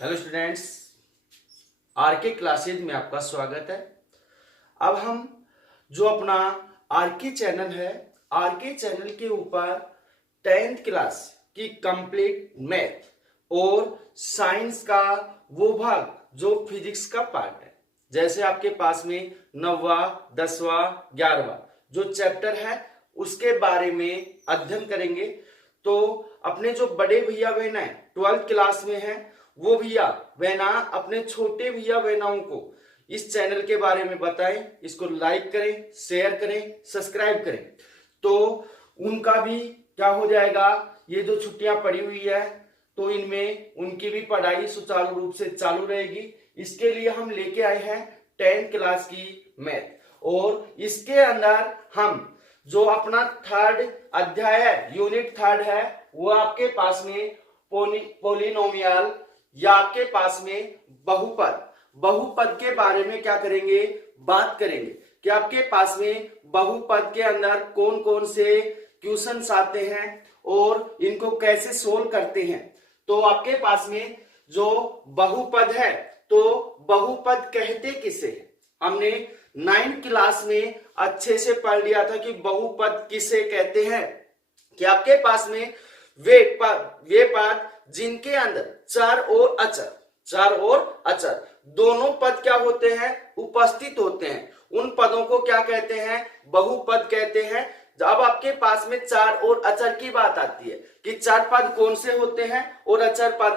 Hello students, R K classes में आपका स्वागत है। अब हम जो अपना आरके चैनल है, आरके चैनल के ऊपर 10th क्लास की कंप्लीट मैथ और साइंस का वो भाग जो फिजिक्स का पार्ट है, जैसे आपके पास में 9वां 10वां 11वां जो चैप्टर है उसके बारे में अध्ययन करेंगे। तो अपने जो बड़े भैया बहना है 12th क्लास में है, वो भैया बहना अपने छोटे भैया बहनाओं को इस चैनल के बारे में बताएं, इसको लाइक करें, शेयर करें, सब्सक्राइब करें, तो उनका भी क्या हो जाएगा, ये जो छुट्टियां पड़ी हुई है तो इनमें उनकी भी पढ़ाई सुचारू रूप से चालू रहेगी। इसके लिए हम लेके आए हैं 10th क्लास की मैथ, और इसके अंदर हम जो अपना थर्ड अध्याय है, यूनिट थर्ड है, वो आपके पास में पोलिनोमियल या आपके पास में बहुपद के बारे में क्या करेंगे, बात करेंगे कि आपके पास में बहुपद के अंदर कौन कौन से क्वेश्चंस आते हैं और इनको कैसे सोल्व करते हैं। तो आपके पास में जो बहुपद है, तो बहुपद कहते किसे हैं, हमने 9th क्लास में अच्छे से पढ़ लिया था कि बहुपद किसे कहते हैं, कि आपके पास में वे पद जिनके अंदर चर और अचर दोनों पद क्या होते हैं, उपस्थित होते हैं, उन पदों को क्या कहते हैं, बहुपद कहते हैं। जब आपके पास में चर और अचर की बात आती है कि चर पद कौन से होते हैं और अचर पद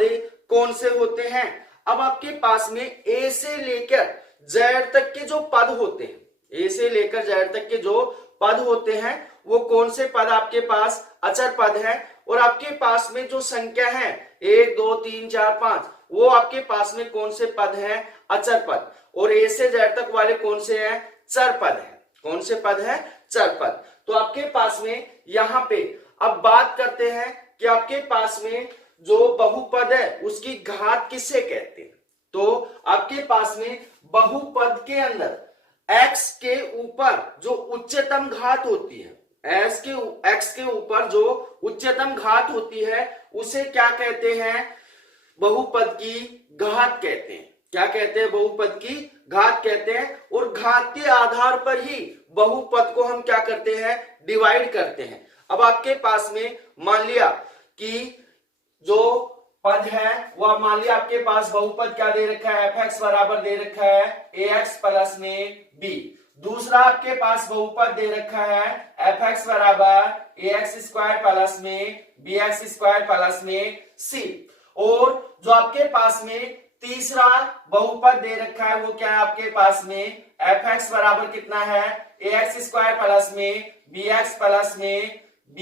कौन से होते हैं, अब आपके पास में ए से लेकर जेड तक के जो पद होते हैं, ए से लेकर जेड तक के जो पद होते हैं वो कौन से पद आपके पास, अचर पद है। और आपके पास में जो संख्या है 1 2 3 4 5, वो आपके पास में कौन से पद हैं, अचर पद। और ए से जेड तक वाले कौन से हैं, चर पद है। कौन से पद है, चर पद। तो आपके पास में यहाँ पे अब बात करते हैं कि आपके पास में जो बहुपद है उसकी घात किसे कहते हैं। तो आपके पास में बहुपद के अंदर x के ऊपर जो उच्चतम घात होती है, x के ऊपर जो उच्चतम घात होती है उसे क्या कहते हैं, बहुपद की घात कहते हैं। क्या कहते हैं, बहुपद की घात कहते हैं। और घात के आधार पर ही बहुपद को हम क्या करते हैं, डिवाइड करते हैं। अब आपके पास में मान लिया कि जो पद है वह, मान लिया आपके पास बहुपद क्या दे रखा है, fx बराबर दे रखा है ax प्लस में b। दूसरा आपके पास बहुपद दे रखा है fx बराबर ax स्क्वायर प्लस में bx स्क्वायर प्लस में c। और जो आपके पास में तीसरा बहुपद दे रखा है वो क्या है, आपके पास में fx बराबर कितना है, ax स्क्वायर प्लस में bx प्लस में b,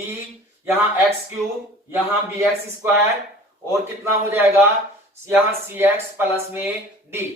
यहाँ x क्यूब, यहाँ bx स्क्वायर, और कितना हो जाएगा यहाँ cx प्लस में d।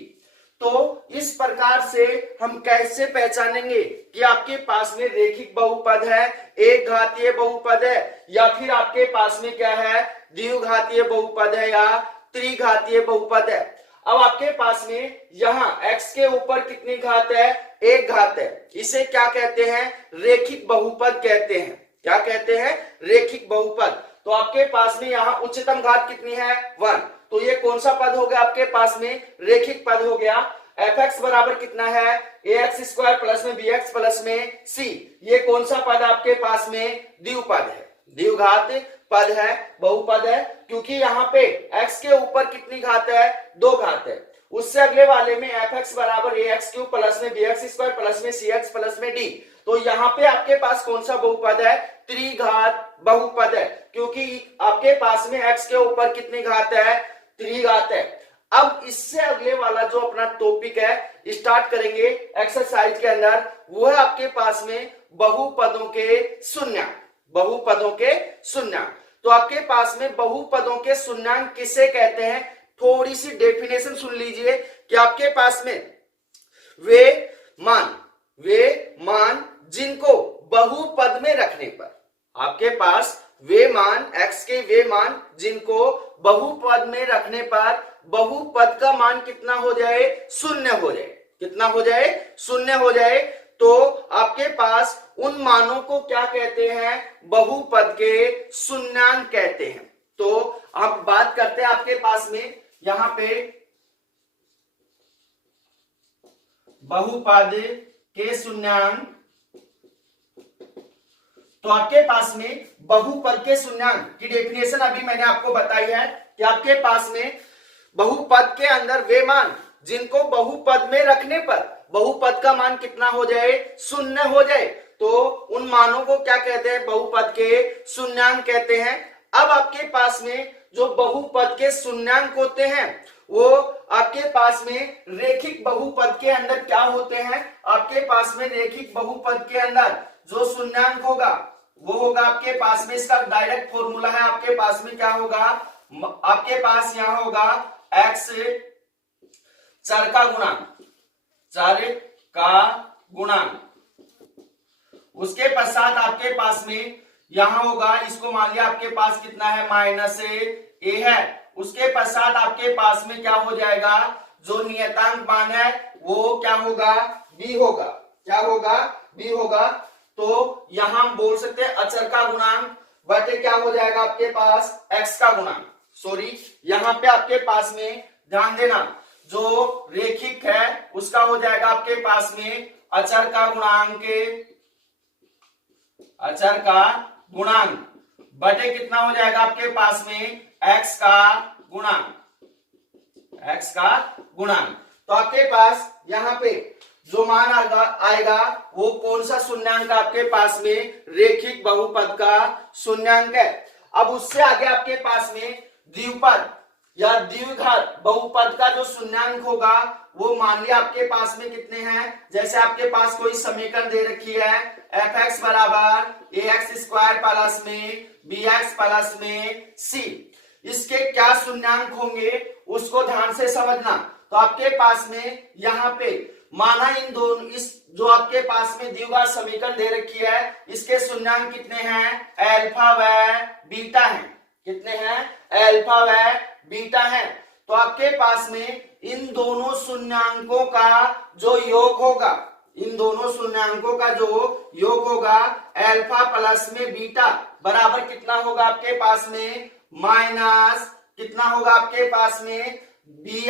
तो इस प्रकार से हम कैसे पहचानेंगे कि आपके पास में रेखिक बहुपद है, एक घातीय बहुपद है, या फिर आपके पास में क्या है, द्विघातीय बहुपद है या त्रिघातीय बहुपद है। अब आपके पास में यहाँ x के ऊपर कितनी घात है, एक घात है, इसे क्या कहते हैं, रेखिक बहुपद कहते हैं। क्या कहते हैं, रेखिक बहुपद। तो आपके पास में यहाँ उच्चतम घात कितनी है, 1, तो ये कौन सा पद हो गया, आपके पास में रेखिक पद हो गया। fx बराबर कितना है, ax स्क्वायर प्लस में bx प्लस में c, ये कौन सा पद आपके पास में, द्विपद है, द्विघात पद है, बहुपद है, क्योंकि यहाँ पे x के ऊपर कितनी घात है, 2 घात है। उससे अगले वाले में fx बराबर ax क्यूब प्लस में bx स्क्वायर प्लस में cx प्लस में d। तो यहाँ पे आपके पास कौन सा बहुपद है, त्रिघात बहुपद है, क्योंकि आपके पास में x के ऊपर कितनी घात है, त्रिघात है। अब इससे अगले वाला जो अपना टॉपिक है स्टार्ट करेंगे एक्सरसाइज के अंदर, वो है आपके पास में बहुपदों के शून्यांक। बहुपदों के शून्यांक, तो आपके पास में बहुपदों के शून्यांक किसे कहते हैं, थोड़ी सी डेफिनेशन सुन लीजिए कि आपके पास में वे मान जिनको बहुपद में रखने पर, आपके पास वे मान, x के वे मान जिनको बहुपद में रखने पर बहुपद का मान कितना हो जाए, शून्य हो जाए। कितना हो जाए, शून्य हो जाए। तो आपके पास उन मानों को क्या कहते हैं, बहुपद के शून्यांक कहते हैं। तो अब बात करते हैं आपके पास में यहाँ पे बहुपद के शून्यांक, तो आपके पास में बहुपद के शून्यांक की डेफिनेशन अभी मैंने आपको बताई है कि आपके पास में बहुपद के अंदर वे मान जिनको बहुपद में रखने पर बहुपद का मान कितना हो जाए, शून्य हो जाए, तो उन मानों को क्या कहते हैं, बहुपद के शून्यांक कहते हैं। अब आपके पास में जो बहुपद के शून्यांक होते हैं वो आपके पास में रेखिक बहुपद के अंदर क्या होते हैं, आपके पास में रेखिक बहुपद के अंदर जो शून्यांक होगा वो होगा आपके पास में, इसका डायरेक्ट फॉर्मूला है, आपके पास में क्या होगा, आपके पास यहां होगा x चर का गुणांक, चर का गुणांक, उसके पश्चात आपके पास में यहां होगा, इसको मान लिया आपके पास कितना है, -a है। उसके पश्चात आपके पास में क्या हो जाएगा, जो नियतांक मान है वो क्या होगा, b होगा, क्या होगा, b होगा। तो यहां हम बोल सकते हैं अचर का गुणांक बटे क्या हो जाएगा आपके पास, x का गुणांक। सॉरी, यहां पे आपके पास में ध्यान देना, जो रेखिक है उसका हो जाएगा आपके पास में अचर का गुणांक, अचर का गुणांक बटे कितना हो जाएगा आपके पास में, x का गुणांक, x का गुणांक। तो आपके पास यहाँ पे जो मान आएगा वो कौन सा शून्यांक आपके पास में, रेखिक बहुपद का शून्यांक है। अब उससे आगे आपके पास में द्विपद या द्विघात बहुपद का जो शून्यांक होगा वो मान लिया आपके पास में कितने हैं, जैसे आपके पास कोई समीकरण दे रखी है f(x) बराबर ax स्क्वायर प्लस में bx प्लस में c, इसके क्या शून्यांक होंगे उसको ध्यान से समझना। तो आपके पास में यहाँ पे माना इन दोनों, इस जो आपके पास में द्विघात समीकरण दे रखी है इसके शून्यांक कितने हैं, अल्फा व बीटा हैं, कितने हैं, अल्फा व बीटा है। तो आपके पास में इन दोनों शून्यांकों का जो योग होगा, इन दोनों शून्यांकों का जो योग होगा अल्फा प्लस में बीटा बराबर कितना होगा आपके पास में, माइनस कितना होगा आपके पास में, बी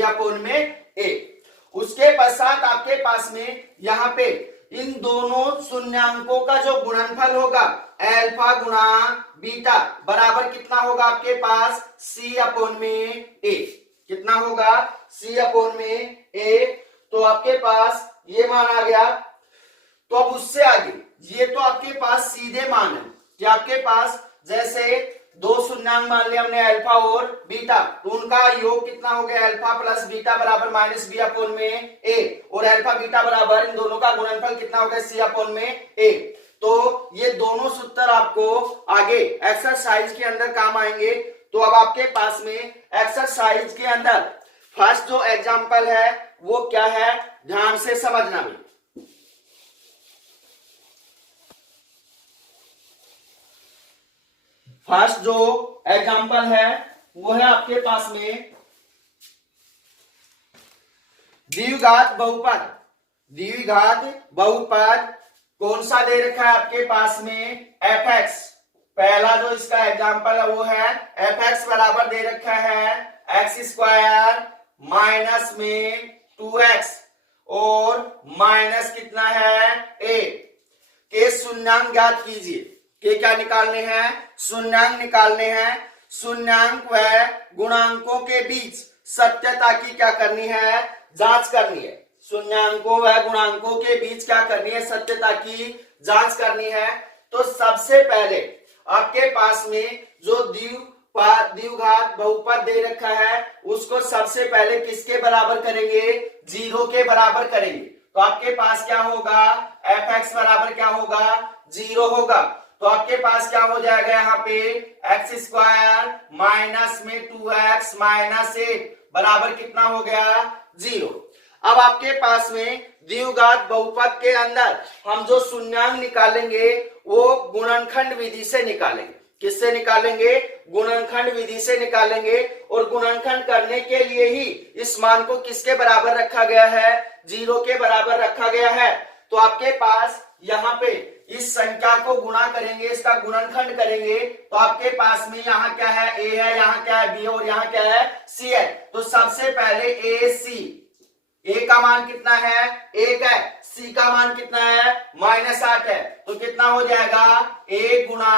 अपॉन में ए। उसके पश्चात आपके पास में यहाँ पे इन दोनों शून्यांकों का जो गुणनफल होगा अल्फा गुणा बीटा बराबर कितना होगा आपके पास, सी अपॉन में ए, कितना होगा, सी अपॉन में ए। तो आपके पास ये मान आ गया। तो अब उससे आगे ये तो आपके पास सीधे मान है कि आपके पास जैसे दो शून्यांक मान लिया हमने अल्फा और बीटा, तो उनका योग कितना हो गया, अल्फा प्लस बीटा बराबर माइनस बी अपॉन में ए, और अल्फा बीटा बराबर इन दोनों का गुणनफल कितना हो गया, सी अपॉन में ए। तो ये दोनों सूत्र आपको आगे एक्सरसाइज के अंदर काम आएंगे। तो अब आपके पास में एक्सरसाइज के अंदर फर्स्ट जो एग्जाम्पल है वो क्या है, ध्यान से समझना भी। फर्स्ट जो एग्जाम्पल है वो है आपके पास में द्विघात बहुपद। द्विघात बहुपद कौन सा दे रखा है आपके पास में, f(x). पहला जो इसका एग्जाम्पल है वो है f(x) बराबर दे रखा है x स्क्वायर माइनस में 2x और माइनस कितना है a के शून्यांक ज्ञात कीजिए। के क्या निकालने हैं, शून्यांक निकालने हैं। शून्यांक व गुणांकों के बीच सत्यता की क्या करनी है, जांच करनी है। शून्यांकों व गुणांकों के बीच क्या करनी है, सत्यता की जांच करनी है। तो सबसे पहले आपके पास में जो द्विघात बहुपद दे रखा है उसको सबसे पहले किसके बराबर करेंगे, 0 के बराबर करेंगे। तो आपके पास क्या होगा, f(x) बराबर क्या होगा, 0 होगा। तो आपके पास क्या हो जाएगा यहाँ पे x स्क्वायर माइनस में 2x माइनस 8 बराबर कितना हो गया, 0। अब आपके पास में द्विघात बहुपद के अंदर हम जो शून्यांक निकालेंगे वो गुणनखंड विधि से निकालेंगे। किससे निकालेंगे, गुणनखंड विधि से निकालेंगे। और गुणनखंड करने के लिए ही इस मान को किसके बराबर रखा गया है, 0 के बराबर रखा गया है। तो आपके पास यहाँ पे इस संख्या को गुणा करेंगे, इसका गुणनखंड करेंगे, तो आपके पास में यहाँ क्या है, a है, यहाँ क्या है, b और यहाँ क्या है, c है। तो सबसे पहले ac, a का मान कितना है, 1 है, c का मान कितना है, -8 है। तो कितना हो जाएगा, 1 गुणा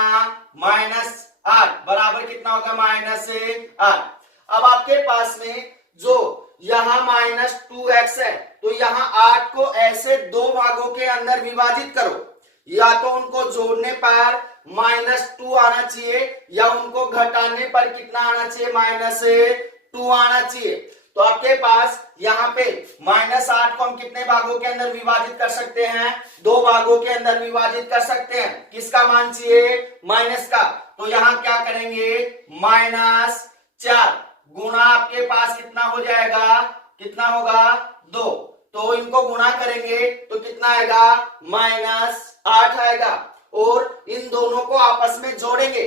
-8 बराबर कितना होगा, -8। अब आपके पास में जो यहाँ -2x है, तो यहाँ 8 को ऐसे दो भागों के अंदर विभाजित करो, या तो उनको जोड़ने पर -2 आना चाहिए या उनको घटाने पर कितना आना चाहिए, -2 आना चाहिए। तो आपके पास यहाँ पे -8 को हम कितने भागों के अंदर विभाजित कर सकते हैं, दो भागों के अंदर विभाजित कर सकते हैं। किसका मान चाहिए, माइनस का। तो यहाँ क्या करेंगे, -4 गुणा आपके पास कितना हो जाएगा, कितना होगा, 2। तो इनको गुणा करेंगे तो कितना आएगा, -8 आएगा। और इन दोनों को आपस में जोड़ेंगे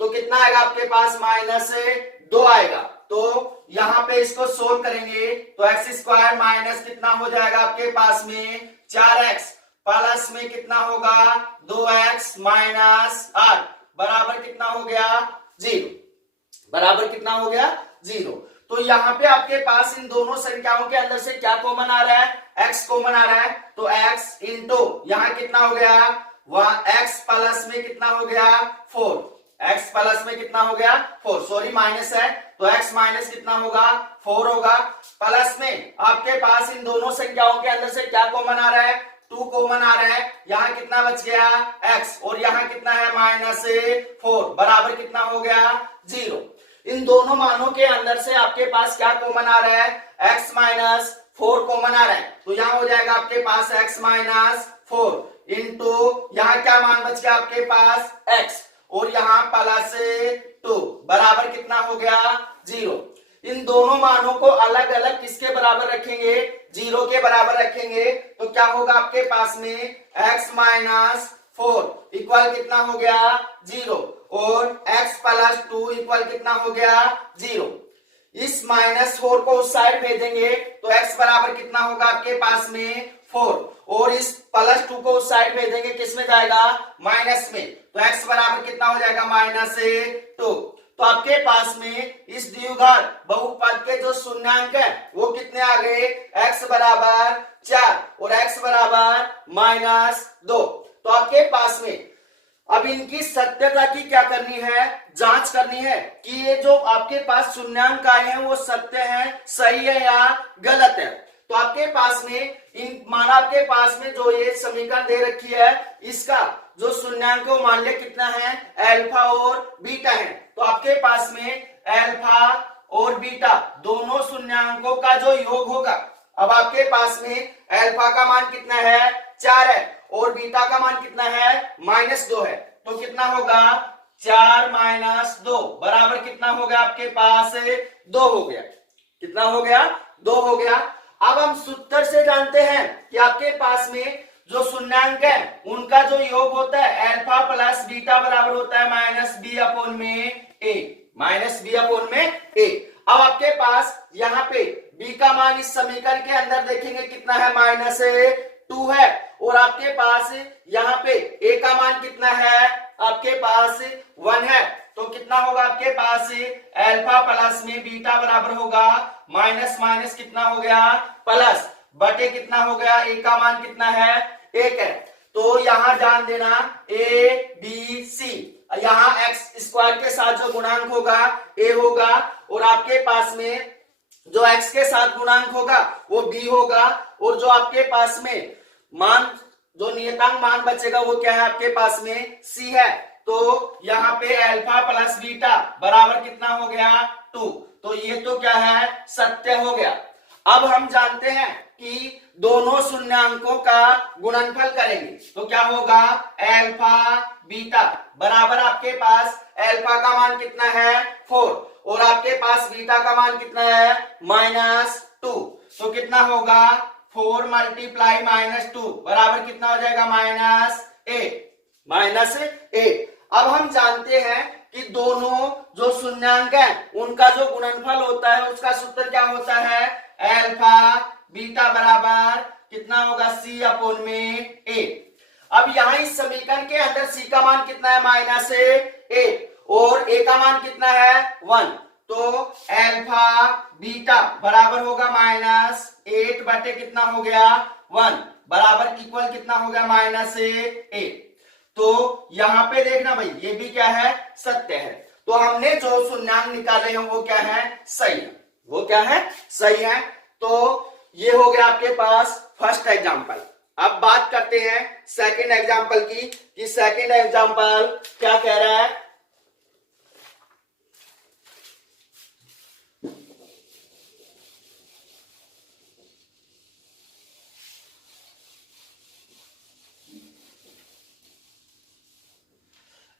तो कितना आएगा आपके पास, -2 आएगा। तो यहाँ पे इसको सोल्व करेंगे तो x² माइनस कितना हो जाएगा आपके पास में 4x प्लस में कितना होगा 2x माइनस 8 बराबर कितना हो गया 0, बराबर कितना हो गया 0। तो यहाँ पे आपके पास इन दोनों संख्याओं के अंदर से क्या कॉमन आ रहा है, x कॉमन आ रहा है। तो x इंटू यहाँ कितना हो गया, वह x प्लस में कितना हो गया 4, x प्लस में कितना हो गया 4, सॉरी माइनस है तो x माइनस कितना होगा 4 होगा। प्लस में आपके पास इन दोनों संख्याओं के अंदर से क्या कॉमन आ रहा है, 2 कॉमन आ रहा है। यहाँ कितना बच गया x और यहाँ कितना है -4 बराबर कितना हो गया 0। इन दोनों मानों के अंदर से आपके पास क्या कॉमन आ रहा है, x -4 कॉमन आ रहा है। तो यहाँ हो जाएगा आपके पास x -4 इंटू यहाँ क्या मान बच गया आपके पास x और यहाँ +2 बराबर कितना हो गया 0। इन दोनों मानों को अलग अलग किसके बराबर रखेंगे, 0 के बराबर रखेंगे। तो क्या होगा आपके पास में x -4 इक्वल कितना हो गया 0 और x +2 इक्वल कितना हो गया 0। इस -4 को उस साइड भेजेंगे तो x बराबर कितना होगा आपके पास में 4 और इस +2 को उस साइड भेजेंगे किस में जाएगा, माइनस में। तो x बराबर कितना हो जाएगा -2। तो आपके पास में इस द्विघात बहुपद के जो शून्यांक है वो कितने आ गए, x बराबर 4 और x बराबर -2। तो आपके पास में अब इनकी सत्यता की क्या करनी है, जांच करनी है कि ये जो आपके पास शून्यांक आए हैं वो सत्य है, सही है या गलत है। तो आपके पास में इन माना आपके पास में जो ये समीकरण दे रखी है इसका जो शून्यांक है मान लिया कितना है, अल्फा और बीटा है। तो आपके पास में अल्फा और बीटा दोनों शून्यांकों का जो योग होगा, अब आपके पास में अल्फा का मान कितना है 4 है और बीटा का मान कितना है -2 है। तो कितना होगा 4 - 2 बराबर कितना हो गया आपके पास 2 हो गया। कितना हो गया 2 हो गया। अब हम सूत्र से जानते हैं कि आपके पास में जो शून्यांक है उनका जो योग होता है अल्फा प्लस बीटा बराबर होता है -b/a। अब आपके पास यहाँ पे b का मान इस समीकरण के अंदर देखेंगे कितना है -2 है और आपके पास यहाँ पे a का मान कितना है आपके पास 1 है। तो कितना होगा आपके पास अल्फा प्लस में बीटा बराबर होगा माइनस माइनस कितना हो गया प्लस बटे कितना हो गया, a का मान कितना है 1 है। तो यहाँ जान देना a b c, यहाँ x² के साथ जो गुणांक होगा a होगा और आपके पास में जो x के साथ गुणांक होगा वो b होगा और जो आपके पास में मान जो नियतांक मान बचेगा वो क्या है आपके पास में c है। तो यहाँ पे अल्फा प्लस बीटा बराबर कितना हो गया 2। तो ये तो क्या है सत्य हो गया। अब हम जानते हैं कि दोनों शून्यांकों का गुणनफल करेंगे तो क्या होगा अल्फा बीटा बराबर आपके पास अल्फा का मान कितना है 4 और आपके पास बीटा का मान कितना है -2। तो कितना होगा 4 × -2 बराबर कितना हो जाएगा -8। अब हम जानते हैं कि दोनों जो शून्यांक हैं उनका जो गुणनफल होता है उसका सूत्र क्या होता है, अल्फा बीटा बराबर कितना होगा c/a। अब अब यहाँ इस समीकरण के अंदर c का मान कितना है -8 और a का मान कितना है 1, तो अल्फा बीटा बराबर होगा -8 बटे कितना हो गया 1 बराबर इक्वल कितना हो गया -8। तो यहाँ पे देखना भाई ये भी क्या है सत्य है, तो हमने जो शून्यांक निकाले हैं वो क्या है सही है, वो क्या है सही है। तो ये हो गया आपके पास फर्स्ट एग्जांपल। अब बात करते हैं सेकंड एग्जांपल की कि सेकंड एग्जांपल क्या कह रहा है।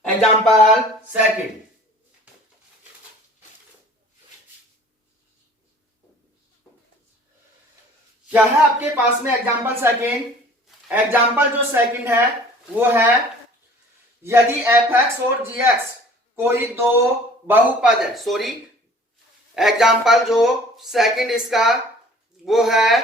एग्जांपल सेकंड, क्या है आपके पास में एग्जांपल सेकंड। एग्जांपल जो सेकंड है वो है यदि f(x) और g(x) कोई दो बहुपद है, सॉरी एग्जांपल जो सेकंड इसका वो है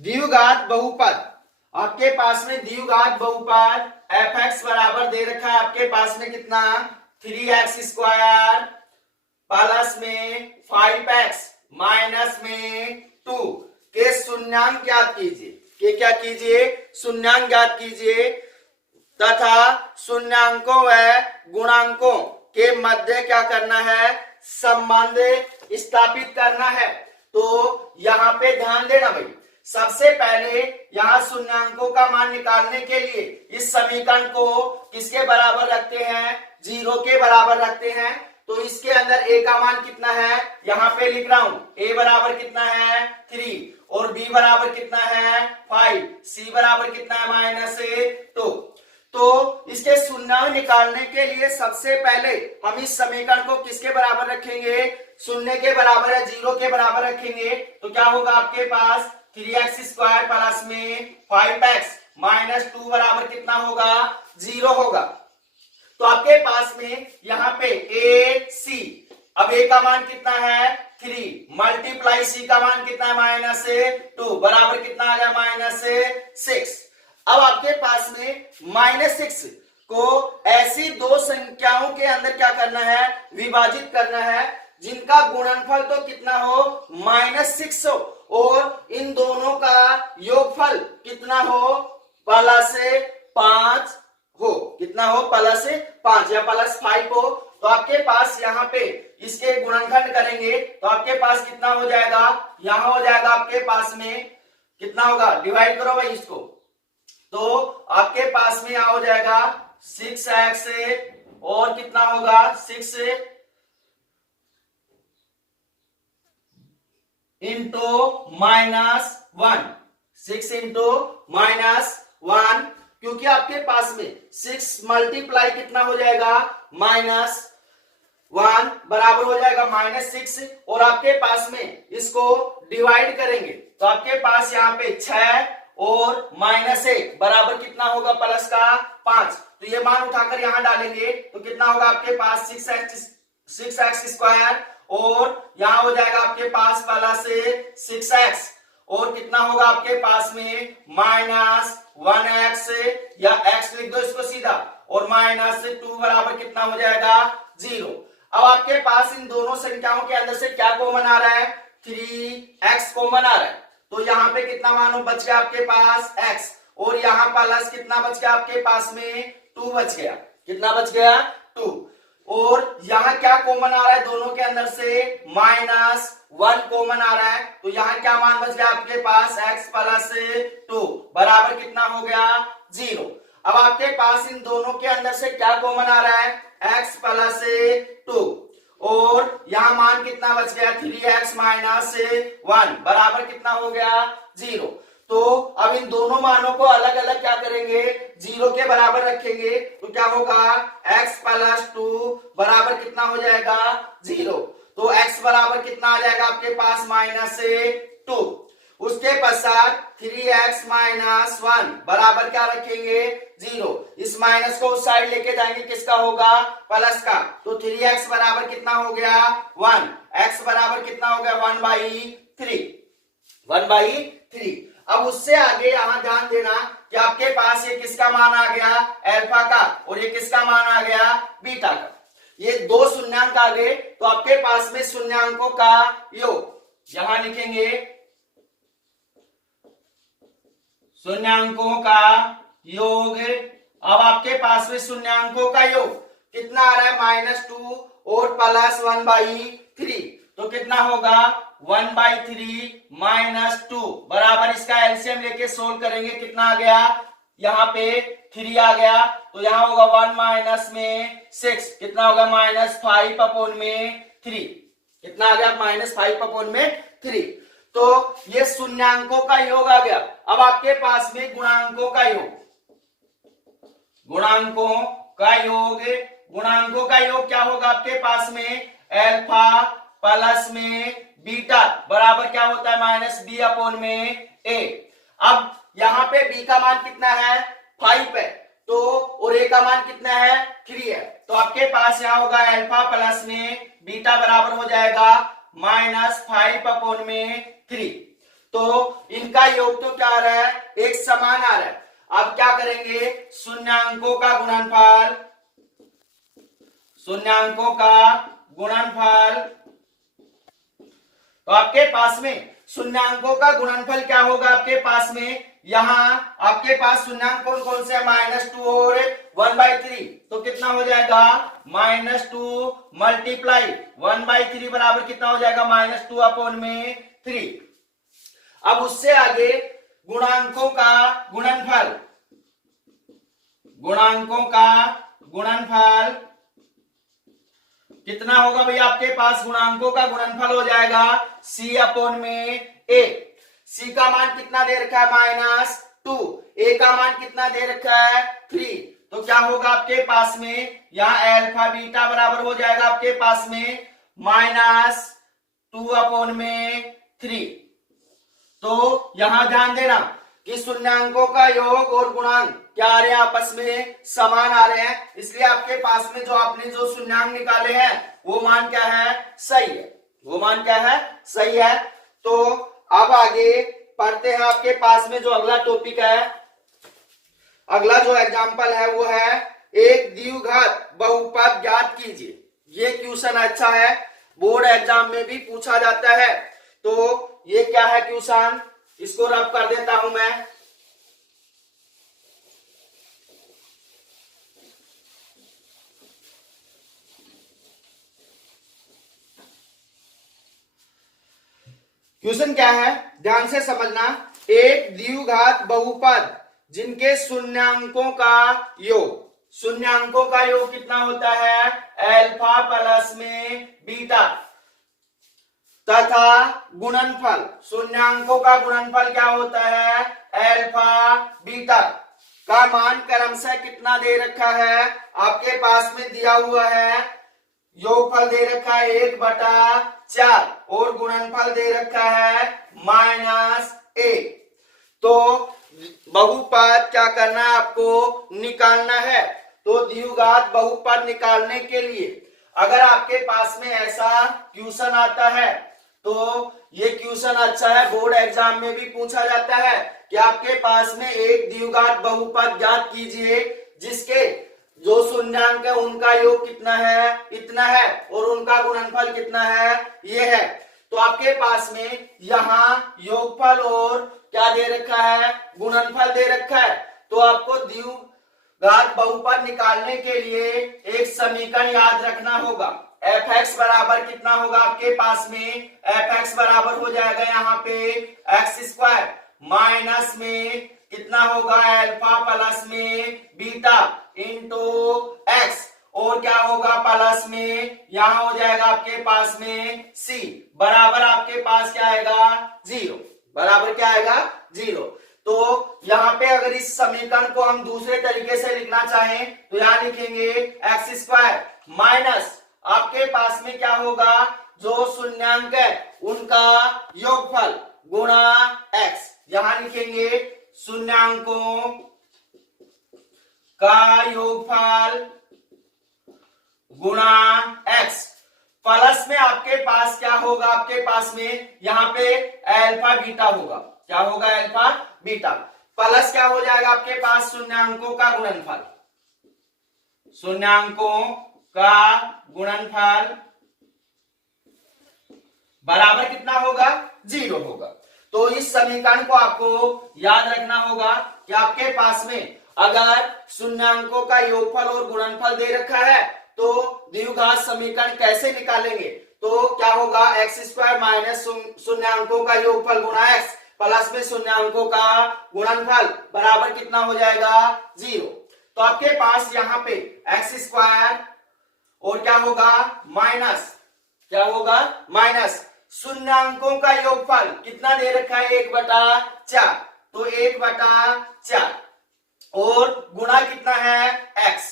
द्विघात बहुपद। आपके पास में द्विघात बहुपद f(x) बराबर दे रखा है आपके पास में कितना 3x² प्लस में 5x माइनस में 2 के शून्यांक ज्ञात कीजिए, के क्या कीजिए शून्यांक ज्ञात कीजिए तथा शून्यांकों व गुणांकों के मध्य क्या करना है संबंध स्थापित करना है। तो यहाँ पे ध्यान देना भाई, सबसे पहले यहाँ शून्यांकों का मान निकालने के लिए इस समीकरण को किसके बराबर रखते हैं 0 के बराबर रखते हैं। तो इसके अंदर a का मान कितना है यहाँ पे लिख रहा हूं, a बराबर कितना है 3 और b बराबर कितना है 5, c बराबर कितना है -2। तो इसके शून्यांक निकालने के लिए सबसे पहले हम इस समीकरण को किसके बराबर रखेंगे शून्य के बराबर है 0 के बराबर रखेंगे। तो क्या होगा आपके पास 3x² प्लस में 5x माइनस 2 बराबर कितना होगा 0 होगा। तो आपके पास में यहाँ पे a c, अब a का मान कितना है 3 मल्टीप्लाई c का मान कितना है -2 बराबर कितना आ गया -6। अब आपके पास में -6 को ऐसी दो संख्याओं के अंदर क्या करना है विभाजित करना है जिनका गुणनफल तो कितना हो -6 हो और इन दोनों का योगफल कितना हो +5 हो, कितना हो +5 या +5 हो। तो आपके पास यहाँ पे इसके गुणनखंड करेंगे तो आपके पास कितना हो जाएगा, यहाँ हो जाएगा आपके पास में कितना होगा डिवाइड करो भाई इसको, तो आपके पास में यहाँ हो जाएगा 6x और कितना होगा 6 इंटू -1, 6 इंटू -1 क्योंकि आपके पास में 6 मल्टीप्लाई कितना हो जाएगा -1 बराबर हो जाएगा -6 और आपके पास में इसको डिवाइड करेंगे तो आपके पास यहाँ पे 6 और -1 बराबर कितना होगा प्लस का 5। तो ये मान उठाकर यहां डालेंगे तो कितना होगा आपके पास 6x² और यहां हो जाएगा आपके पास +6x और कितना होगा आपके पास में -1x या x लिख दो इसको सीधा और -2 बराबर कितना हो जाएगा 0। अब आपके पास इन दोनों संख्याओं के अंदर से क्या कॉमन आ रहा है 3x कॉमन आ रहा है। तो यहाँ पे कितना मान बच गया आपके पास x और यहाँ प्लस कितना बच गया आपके पास में 2 बच गया, कितना बच गया 2 और यहाँ क्या कॉमन आ रहा है दोनों के अंदर से -1 कॉमन आ रहा है। तो यहाँ क्या मान बच गया आपके पास x +2 बराबर कितना हो गया 0। अब आपके पास इन दोनों के अंदर से क्या कॉमन आ रहा है x +2 और यहाँ मान कितना बच गया 3x - 1 बराबर कितना हो गया 0। तो अब इन दोनों मानों को अलग अलग क्या करेंगे 0 के बराबर रखेंगे तो क्या होगा x +2 बराबर कितना हो जाएगा 0। तो x बराबर कितना आ जाएगा आपके पास -2। उसके पश्चात 3x - 1 बराबर क्या रखेंगे 0। इस माइनस को उस साइड लेके जाएंगे किसका होगा प्लस का। तो 3x बराबर कितना हो गया 1 x बराबर कितना हो गया 1/3, 1/3। अब उससे आगे यहां ध्यान देना कि आपके पास ये किसका मान आ गया अल्फा का और ये किसका मान आ गया बीटा का। ये दो शून्यांक आ गए तो आपके पास में शून्यांकों का योग यहां लिखेंगे, शून्यांकों का योग। अब आपके पास में शून्यांकों का योग कितना आ रहा है -2 और प्लस 1/3, तो कितना होगा 1/3 - 2 बराबर, इसका एलसीएम लेके सोल्व करेंगे कितना आ गया, यहाँ पे 3 आ गया तो यहाँ होगा 1 माइनस में 6 कितना होगा -5/3, कितना आ गया -5/3। तो ये शून्यांकों का योग आ गया। अब आपके पास में गुणांकों का योग, गुणांकों का योग, गुणांकों का योग क्या होगा आपके पास में अल्फा प्लस में बीटा बराबर क्या होता है -b/a। अब यहाँ पे b का मान कितना है 5 है तो और a का मान कितना है 3 है, तो आपके पास यहाँ होगा अल्फा प्लस में बीटा बराबर हो जाएगा -5/3। तो इनका योग तो क्या आ रहा है एक समान आ रहा है। अब क्या करेंगे शून्यांकों का गुणनफल, शून्यांकों का गुणनफल, तो आपके पास में शून्यांकों का गुणनफल क्या होगा आपके पास में, यहां आपके पास शून्यांक कौन कौन से -2 और 1/3, तो कितना हो जाएगा -2 मल्टीप्लाई 1/3 बराबर कितना हो जाएगा -2/3। अब उससे आगे गुणांकों का गुणनफल, गुणांकों का गुणनफल कितना होगा भैया आपके पास, गुणांकों का गुणनफल हो जाएगा c/a। c का मान कितना दे रखा है -2, a का मान कितना दे रखा है 3, तो क्या होगा आपके पास में यहाँ अल्फा बीटा बराबर हो जाएगा आपके पास में -2/3। तो यहां ध्यान देना कि शून्यांकों का योग और गुणांक क्या आ रहे हैं आपस में समान आ रहे हैं, इसलिए आपके पास में जो आपने जो शून्यांक निकाले हैं वो मान क्या है सही है, वो मान क्या है सही है। तो अब आगे पढ़ते हैं, आपके पास में जो अगला टॉपिक है, अगला जो एग्जाम्पल है वो है एक द्विघात बहुपद ज्ञात कीजिए। ये क्वेश्चन अच्छा है, बोर्ड एग्जाम में भी पूछा जाता है। तो ये क्या है क्वेश्चन, इसको रब कर देता हूं मैं। क्वेश्चन क्या है ध्यान से समझना, एक द्विघात बहुपद जिनके शून्यांकों का योग, शून्यांकों का योग कितना होता है अल्फा प्लस में बीटा तथा गुणनफल, शून्यांकों का गुणनफल क्या होता है अल्फा बीटा का मान क्रमशः कितना दे रखा है आपके पास में दिया हुआ है, योगफल दे रखा है 1/4 और गुणनफल दे रखा है -1। तो बहुपद क्या करना है आपको निकालना है। तो द्विघात बहुपद निकालने के लिए अगर आपके पास में ऐसा क्वेश्चन आता है तो ये क्वेश्चन अच्छा है, बोर्ड एग्जाम में भी पूछा जाता है कि आपके पास में एक द्विघात बहुपद ज्ञात कीजिए जिसके जो शून्यांक है उनका योग कितना है इतना है और उनका गुणनफल कितना है ये है। तो आपके पास में यहाँ योगफल और क्या दे रखा है गुणनफल दे रखा है। तो आपको द्विघात बहुपद निकालने के लिए एक समीकरण याद रखना होगा। f(x) बराबर कितना होगा आपके पास में, f(x) बराबर हो जाएगा यहाँ पे x² माइनस में कितना होगा अल्फा प्लस में बीटा इंटू x और क्या होगा प्लस में यहाँ हो जाएगा आपके पास में c बराबर आपके पास क्या आएगा 0, बराबर क्या आएगा 0। तो यहाँ पे अगर इस समीकरण को हम दूसरे तरीके से लिखना चाहें तो यहाँ लिखेंगे x² माइनस आपके पास में क्या होगा जो शून्यांक है उनका योगफल गुणा x, यहां लिखेंगे शून्यांकों का योगफल गुणा x। प्लस में आपके पास क्या होगा, आपके पास में यहाँ पे अल्फा बीटा होगा। क्या होगा, अल्फा बीटा। प्लस क्या हो जाएगा आपके पास, शून्यांकों का गुणनफल, शून्यांकों का गुणनफल बराबर कितना होगा, 0 होगा। तो इस समीकरण को आपको याद रखना होगा कि आपके पास में अगर शून्यांकों का योगफल और गुणनफल दे रखा है तो द्विघात समीकरण कैसे निकालेंगे, तो क्या होगा, एक्स स्क्वायर माइनस शून्यांकों का योगफल गुणा एक्स प्लस में शून्यांकों का गुणनफल बराबर कितना हो जाएगा, 0। तो आपके पास यहाँ पे एक्स स्क्वायर और क्या होगा माइनस, क्या होगा माइनस शून्यांकों का योगफल कितना दे रखा है, 1/4, तो 1/4 और गुणा कितना है x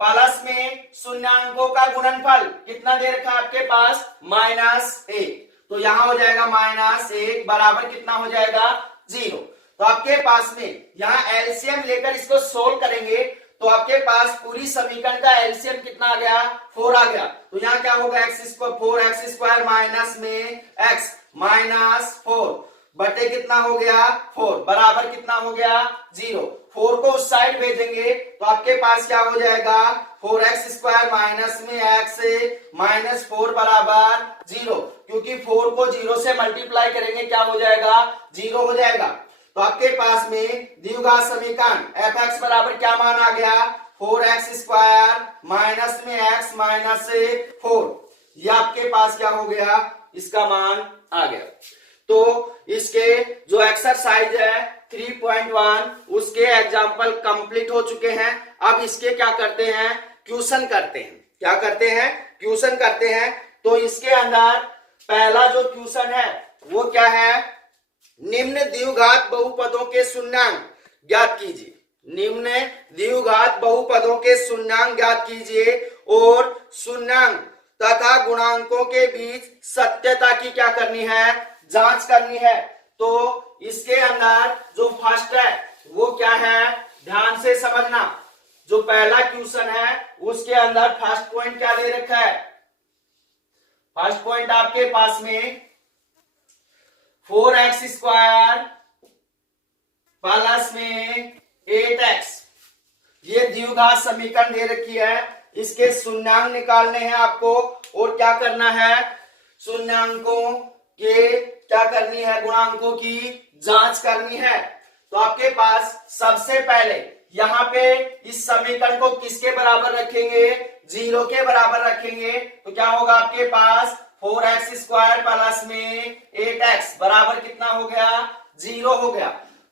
प्लस में शून्यांकों का गुणनफल कितना दे रखा है आपके पास, -1, तो यहां हो जाएगा -1 बराबर कितना हो जाएगा, 0। तो आपके पास में यहां एलसीएम लेकर इसको सोल्व करेंगे तो आपके पास पूरी समीकरण का एलसीएम कितना आ गया, 4 आ गया। तो यहाँ क्या होगा, x स्क्वायर माइनस में x -4 बटे कितना हो गया, 4 बराबर कितना हो गया, 0। 4 को उस साइड भेजेंगे तो आपके पास क्या हो जाएगा, 4x स्क्वायर माइनस में x -4 बराबर 0, क्योंकि 4 को 0 से मल्टीप्लाई करेंगे क्या हो जाएगा, 0 हो जाएगा। तो आपके पास में द्विघात समीकरण f(x) बराबर क्या मान आ गया, 4x स्क्वायर माइनस में x -4, ये आपके पास क्या हो गया, इसका मान आ गया। तो इसके जो एक्सरसाइज है 3.1 उसके एग्जाम्पल कंप्लीट हो चुके हैं। अब इसके क्या करते हैं, क्वेश्चन करते हैं। क्या करते हैं, क्वेश्चन करते हैं। तो इसके अंदर पहला जो क्वेश्चन है वो क्या है, निम्न द्विघात बहुपदों के शून्यांक ज्ञात कीजिए। निम्न द्विघात बहुपदों के शून्यांक ज्ञात कीजिए और शून्यांक तथा गुणांकों के बीच सत्यता की क्या करनी है, जांच करनी है। तो इसके अंदर जो फर्स्ट है वो क्या है, ध्यान से समझना। जो पहला क्वेश्चन है उसके अंदर फर्स्ट पॉइंट क्या दे रखा है, फर्स्ट पॉइंट आपके पास में 4x स्क्वायर प्लस में 8x, ये द्विघात समीकरण दे रखी है। इसके शून्यांक निकालने हैं आपको और क्या करना है, शून्यांकों के क्या करनी है, गुणांकों की जांच करनी है। तो आपके पास सबसे पहले यहाँ पे इस समीकरण को किसके बराबर रखेंगे, 0 के बराबर रखेंगे। तो क्या होगा आपके पास 4x स्क्वायर प्लस में 8x बराबर कितना हो गया, 0 हो गया।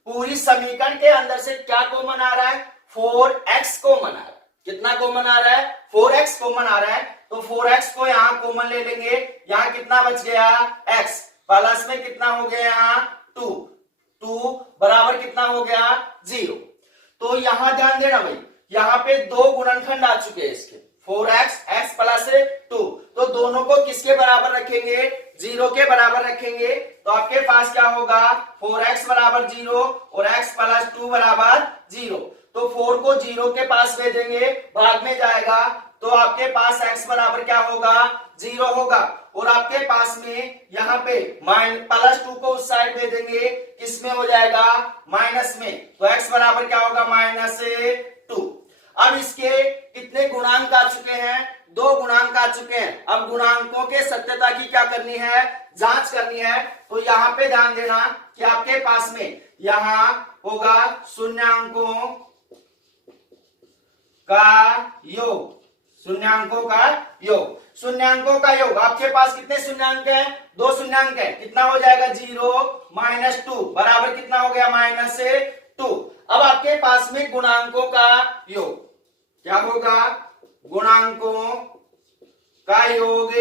पूरी समीकरण के अंदर से क्या कॉमन आ रहा है, 4x कॉमन आ रहा है। कितना कॉमन आ रहा है, 4x कॉमन आ रहा है। तो 4x को यहाँ कॉमन ले लेंगे, यहाँ कितना बच गया, x प्लस में कितना हो गया, यहाँ 2 बराबर कितना हो गया, 0। तो यहां ध्यान देना भाई, यहाँ पे दो गुणनखंड आ चुके हैं इसके, 4x x प्लस 2। तो दोनों को किसके बराबर रखेंगे, 0 के बराबर रखेंगे। तो आपके पास क्या होगा, 4x बराबर 0 और x प्लस 2 बराबर 0। तो 4 को 0 के पास भेजेंगे, भाग में जाएगा तो आपके पास x बराबर क्या होगा, 0 होगा। और आपके पास में यहाँ पे +2 को उस साइड भेजेंगे, किसमें हो जाएगा, माइनस में। तो x बराबर क्या होगा, -2। अब इसके कितने गुणांक आ चुके हैं, 2 गुणांक आ चुके हैं। अब गुणांकों के सत्यता की क्या करनी है, जांच करनी है। तो यहाँ पे ध्यान देना कि आपके पास में यहाँ होगा शून्यांकों का योग, शून्यांकों का योग। शून्यांकों का योग आपके पास कितने शून्यांक हैं, 2 शून्यांक है। कितना हो जाएगा, 0 - 2 बराबर कितना हो गया, -2। अब आपके पास में गुणांकों का योग क्या होगा, गुणांकों का योग,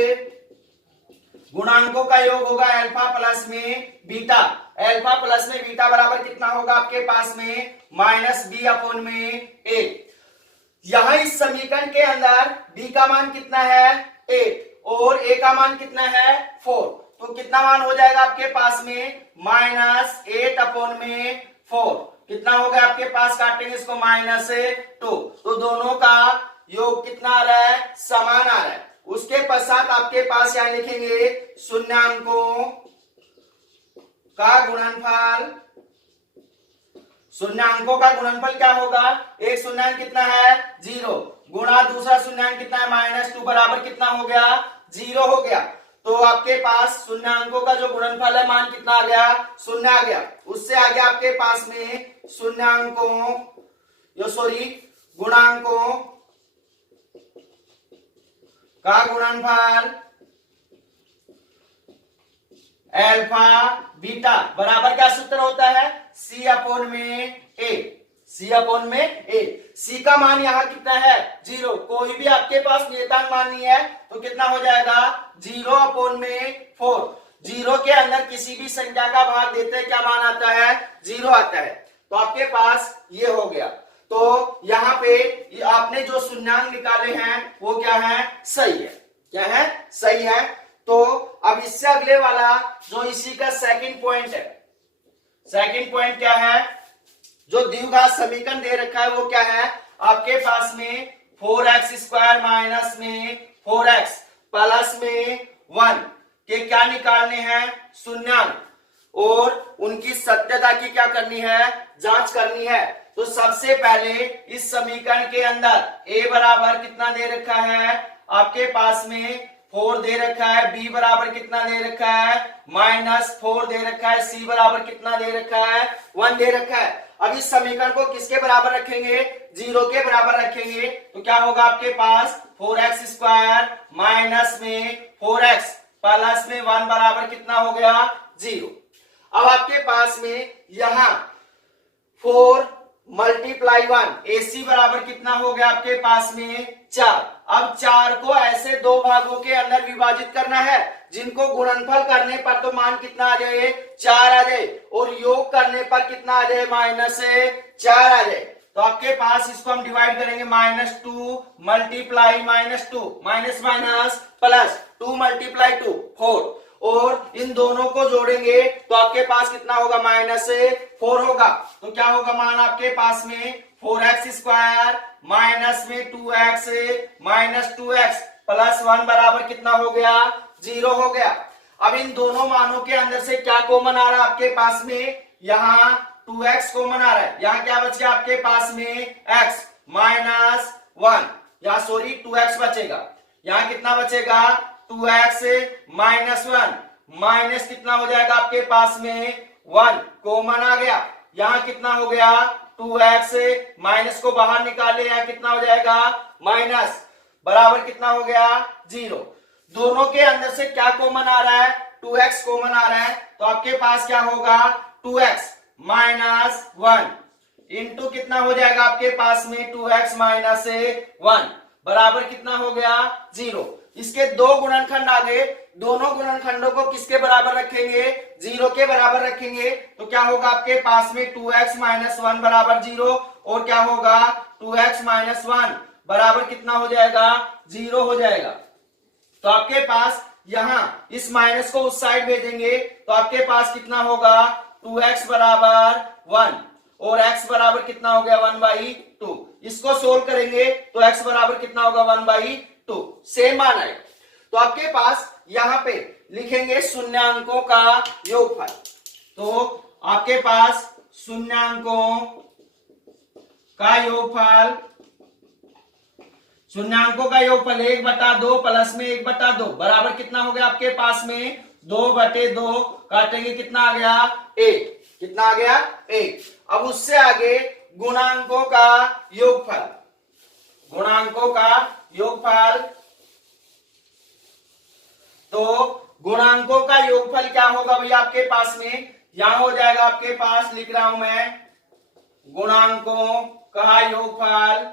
गुणांकों का योग होगा अल्फा प्लस में बीटा। अल्फा प्लस में बीटा बराबर कितना होगा आपके पास में, -b/a। यहां इस समीकरण के अंदर b का मान कितना है, 8 और a का मान कितना है, 4। तो कितना मान हो जाएगा आपके पास में, -8/4। कितना हो गया आपके पास, काटेंगे इसको -2। तो दोनों का योग कितना आ रहा है, समान आ रहा है। उसके पश्चात आपके पास यहां लिखेंगे शून्यांकों का गुणनफल। शून्यांकों का गुणनफल क्या होगा, एक शून्यांक कितना है 0 गुणा दूसरा शून्यांक कितना है -2 बराबर कितना हो गया 0 हो गया। तो आपके पास शून्यांकों का जो गुणनफल है मान कितना आ गया 0 आ गया। उससे आगे आपके पास में गुणांकों का गुणनफल अल्फा बीटा बराबर क्या सूत्र होता है C अपॉन में A। C का मान यहाँ कितना है 0, कोई भी आपके पास नियतांक मान नहीं है तो कितना हो जाएगा 0 अपॉन में 4। 0 के अंदर किसी भी संख्या का भाग देते क्या मान आता है 0 आता है। तो आपके पास ये हो गया। तो यहाँ पे आपने जो शून्यांक निकाले हैं वो क्या है सही है, क्या है सही है। तो अब इससे अगले वाला जो इसी का सेकंड पॉइंट है, सेकंड पॉइंट क्या है, जो द्विघात समीकरण दे रखा है वो क्या है आपके पास में 4x² माइनस में 4x प्लस में 1 के क्या निकालने हैं शून्यांक और उनकी सत्यता की क्या करनी है जांच करनी है। तो सबसे पहले इस समीकरण के अंदर a बराबर कितना दे रखा है आपके पास में 4 दे रखा है, b बराबर कितना दे रखा है -4 दे रखा है, c बराबर कितना दे रखा है 1 दे रखा है। अब इस समीकरण को किसके बराबर रखेंगे 0 के बराबर रखेंगे तो क्या होगा आपके पास 4x² माइनस में 4x प्लस में 1 बराबर कितना हो गया 0। अब आपके पास में यहां 4 मल्टीप्लाई 1 AC बराबर कितना हो गया आपके पास में 4। अब 4 को ऐसे दो भागों के अंदर विभाजित करना है जिनको गुणनफल करने पर तो मान कितना आ जाए 4 आ जाए और योग करने पर कितना आ जाए -4 आ जाए। तो आपके पास इसको हम डिवाइड करेंगे -2 multiply -2 minus minus plus 2 multiply 2 4 और इन दोनों को जोड़ेंगे तो आपके पास कितना होगा -4 होगा। तो क्या होगा मान आपके पास में 4x² माइनस में 2x माइनस 2x प्लस 1 बराबर कितना हो गया 0 हो गया। अब इन दोनों मानों के अंदर से क्या कॉमन आ रहा है आपके पास में, यहाँ 2x कॉमन आ रहा है, यहाँ क्या बच गया आपके पास में x माइनस 1, यहाँ सॉरी 2x बचेगा, यहाँ कितना बचेगा 2x माइनस 1 माइनस कितना हो जाएगा आपके पास में 1 कॉमन आ गया, यहाँ कितना हो गया 2x माइनस को बाहर निकाले यहाँ कितना हो जाएगा माइनस बराबर कितना हो गया 0। दोनों के अंदर से क्या कॉमन आ रहा है 2x कॉमन आ रहा है तो आपके पास क्या होगा 2x माइनस 1 इंटू कितना हो जाएगा आपके पास में 2x माइनस 1 बराबर कितना हो गया 0। इसके दो गुणनखंड आ गए, दोनों गुणनखंडों को किसके बराबर रखेंगे 0 के बराबर रखेंगे तो क्या होगा आपके पास में 2x माइनस 1 बराबर 0 और क्या होगा 2x माइनस 1 बराबर कितना हो जाएगा 0 हो जाएगा। तो आपके पास यहां इस माइनस को उस साइड भेजेंगे तो आपके पास कितना होगा 2x बराबर 1 और x बराबर कितना हो गया 1/2। इसको सोल्व करेंगे तो x बराबर कितना होगा 1/2 सेम मान आएगा। तो आपके पास यहां पे लिखेंगे शून्यांकों का योगफल। तो आपके पास शून्यांकों का योगफल 1/2 प्लस में 1/2 बराबर कितना हो गया आपके पास में 2/2 काटेंगे कितना आ गया 1, कितना आ गया 1। अब उससे आगे गुणांकों का योगफल, गुणांकों का योगफल, तो गुणांकों का योगफल क्या होगा भैया आपके पास में, यहां हो जाएगा आपके पास लिख रहा हूं मैं गुणांकों का योगफल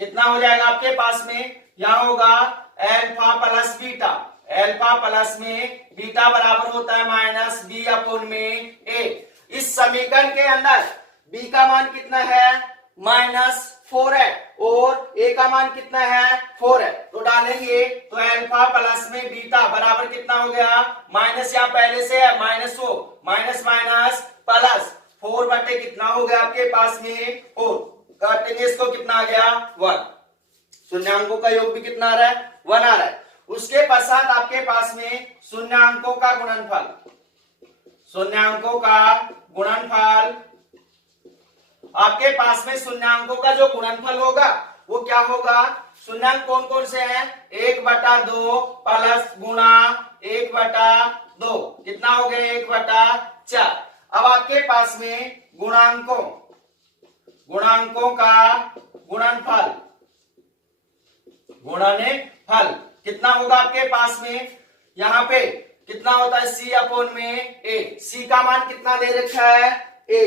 कितना हो जाएगा आपके पास में, यहां होगा alpha plus beta, alpha plus में बीटा बराबर होता है -b/a। इस समीकरण के अंदर b का मान कितना है -4 है और a का मान कितना है 4 है तो डालेंगे तो अल्फा प्लस में बीटा बराबर कितना हो गया माइनस, यहाँ पहले से है माइनस माइनस प्लस 4 बटे कितना हो गया आपके पास में 4 काटेंगे इसको कितना आ गया 1। शून्यांकों का योग भी कितना आ रहा है, 1 आ रहा है। उसके पश्चात आपके पास में शून्यांकों का गुणनफल, शून्यांकों का गुणनफल, आपके पास में शून्यांकों का जो गुणनफल होगा वो क्या होगा, शून्यांक कौन कौन से हैं, 1/2 प्लस गुणा 1/2, कितना हो गया 1/4। अब आपके पास में गुणांकों का गुणनफल, गुणनफल कितना होगा आपके पास में, यहां पे कितना होता है C/A, C का मान कितना दे रखा है A,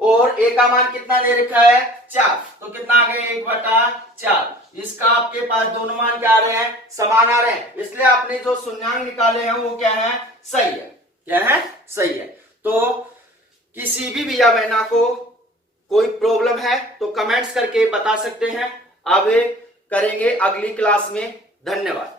और A का मान कितना दे रखा है 4, तो कितना आ गया 1/4। इसका आपके पास दोनों मान क्या आ रहे हैं, समान आ रहे हैं, इसलिए आपने जो शून्यांक निकाले हैं वो क्या है, सही है। क्या है, सही है। तो किसी भी भैया बहना को कोई प्रॉब्लम है तो कमेंट्स करके बता सकते हैं। अब करेंगे अगली क्लास में। धन्यवाद।